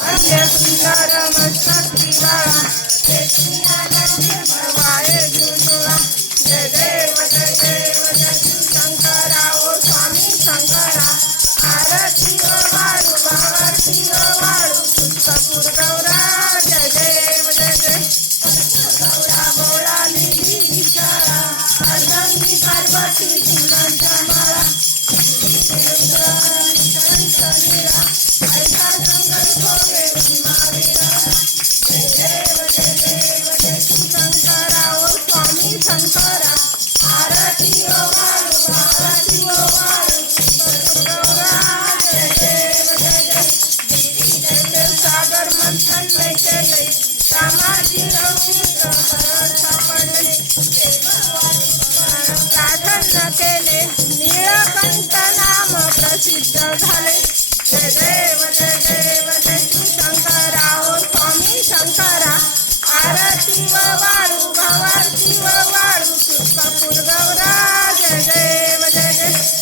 वंद्य सुंदर मस्तक श्रीबाळा वाये जुजुळा जय देव जय देव जय शंकरा ओ स्वामी शंकरा आरती ओ वाळू भावारती ओ वाळू कपूर गौरा जय देव जय जय गौरा बोळा निधी विचारा अर्धंगी पार्वती फुलांच्या माळा केले नीळकंठ नाम प्रसिद्ध झाले जय देव जय देव जय शंकरा ओ स्वामी शंकरा आरती व वाळू भावारती व वाळू कपूर गौरा जय देव जय जय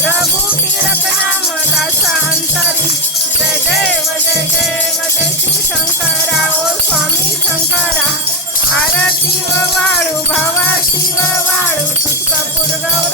रघु तीरथ नाम दासा अंतरी जय देव जय देव जय शंकरा ओ स्वामी शंकरा आरती व वाळू भावारती व वाळू कपूर गौरा